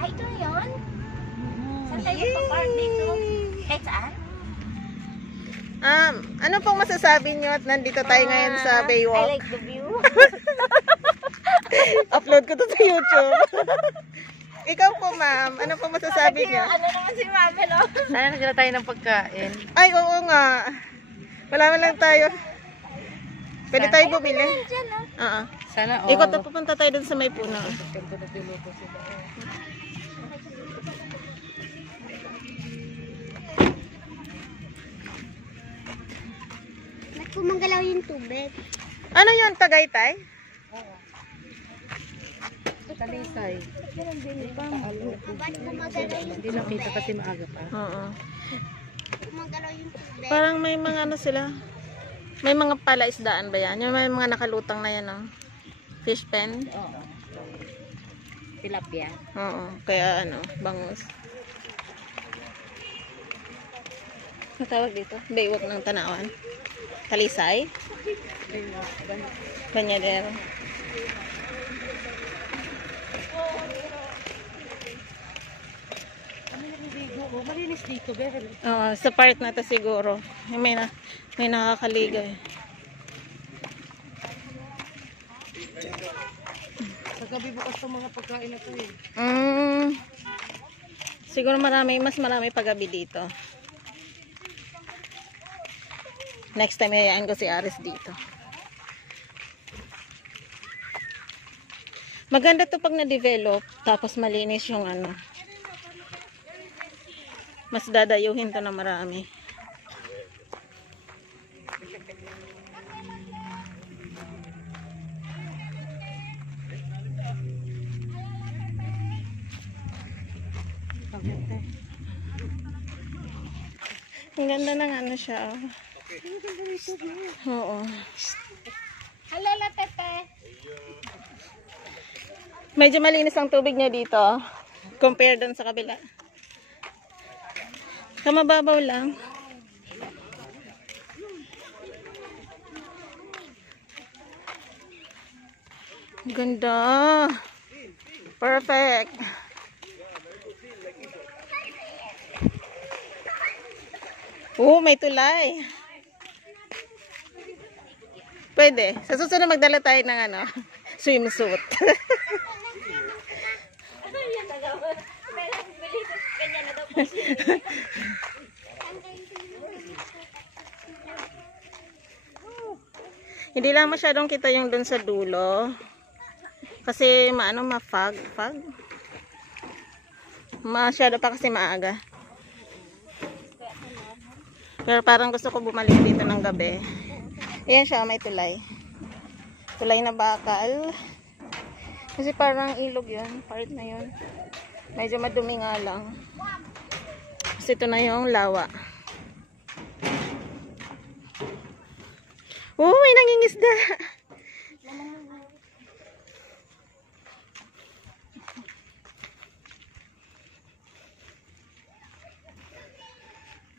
Ay, ito na yun? Saan tayo pa-park dito? Kahit saan? Ano pong masasabi nyo at nandito tayo ngayon sa I Baywalk? like the view. Upload ko to sa YouTube. Ikaw po, ma'am. Ano pong masasabi nyo? Ano naman si Mami, no? Sana nagdala tayo ng pagkain. Ay, oo nga. Wala man lang tayo. Pwede tayo bumili. Diyan, no? Oo. Sana Ikot na pupunta tayo dun sa may puno. Kumagalaw yung tubig. Ano yun, Tagaytay? Talisay. Ba't kumagalaw yung Hindi nakita kasi maaga pa. Oo. kumagalaw yung tubig? Parang may mga ano sila. May mga palaisdaan ba yan? Yung may mga nakalutang na yan, no? Fish pen? Oo. Tilapia. Oo. Kaya ano, bangus. Ang tawag dito? Baywalk ng Tanawan. Talisay? Banyadero. Malinis dito, Beryl. Oo, sa part na to siguro. May nakakaliga eh. Sa gabi bukas itong mga pagkain na ito eh. Siguro mas marami paggabi dito. Next time, hayaan ko si Aris dito. Maganda to pag na-develop, tapos malinis yung ano. Mas dadayuhin to na marami. Ang ganda ng ano siya. Oo. Halala, Tete. Medyo malinis ang tubig niya dito. Compare dun sa kabila. Kamababaw lang. Ganda. Perfect. May tulay. Pwede. Sa susunod magdala tayo ng ano, swimsuit. Hindi lang masyadong kita yung dun sa dulo. Kasi ma-fog. Masyado pa kasi maaga. Pero parang gusto ko bumalik dito ng gabi. Ayan siya, may tulay. Tulay na bakal. Kasi parang ilog yun. Part na yun. Medyo madumi nga lang. Kasi ito na yung lawa. May nangingisda.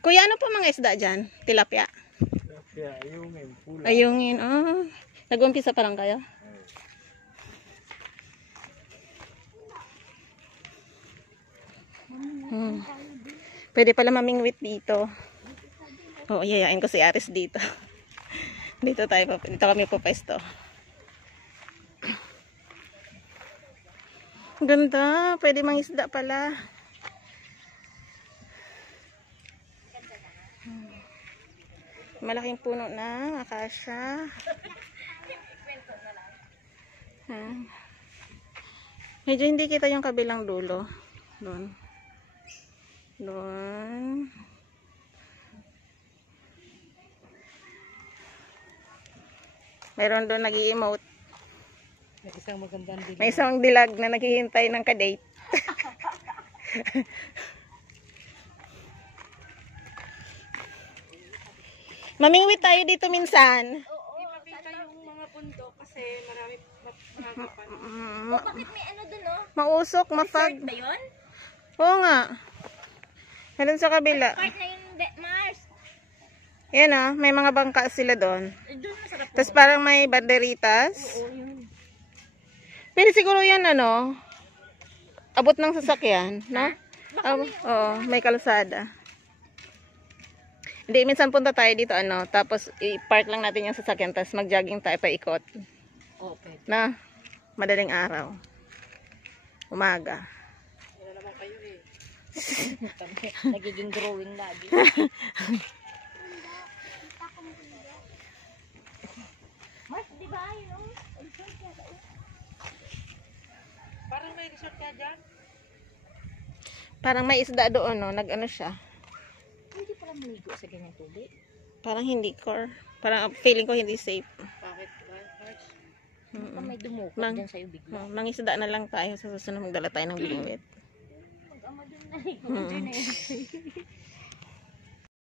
Kuya, ano pa mga isda dyan? Tilapia? Tilapia, ayungin, pula. Ayungin, nag-umpisa pa lang kayo? Pwede pala mamingwit dito. Yayain ko si Aris dito. Dito kami pupesto. Ganda, pwede mangisda pala. Malaking puno na akasya. Medyo hindi kita yung kabilang dulo. Doon. Meron doon nag-i-emote. May isang magandang dilag. May isang dilag na naghihintay ng kadate. Mamingwit tayo dito minsan. Ipapita yung mga bundok kasi marami mahagapan. Bakit may ano dun, no? Mausok, mafag. Resort ba yun? Oo nga. Meron sa kabila. Part na yung Mars. Yan may mga bangka sila doon. Doon masarap. Tapos parang may banderitas. Oo, yun. Pero siguro yan abot ng sasakyan, no? Oo, may kalsada. Hindi, minsan punta tayo dito, ano, tapos i-park lang natin yung sasakyan, tapos mag-jogging tayo paikot. Okay. Na, madaling araw. Umaga. Wala naman kayo eh. Nagiging drawing lagi. Mas, di ba yun? Parang may resort ka dyan. Parang may isda doon, no? Nag-ano siya. Hindi pala maligo sa ganyang tubig. Parang hindi core. Parang feeling ko hindi safe. Bakit? March? Mm-mm. May dumukot Mang- dyan sa'yo bigla. Mangisda na lang tayo sa susunod, magdala tayo ng bingwit. Mag-ama din na. Mm. Dyan eh.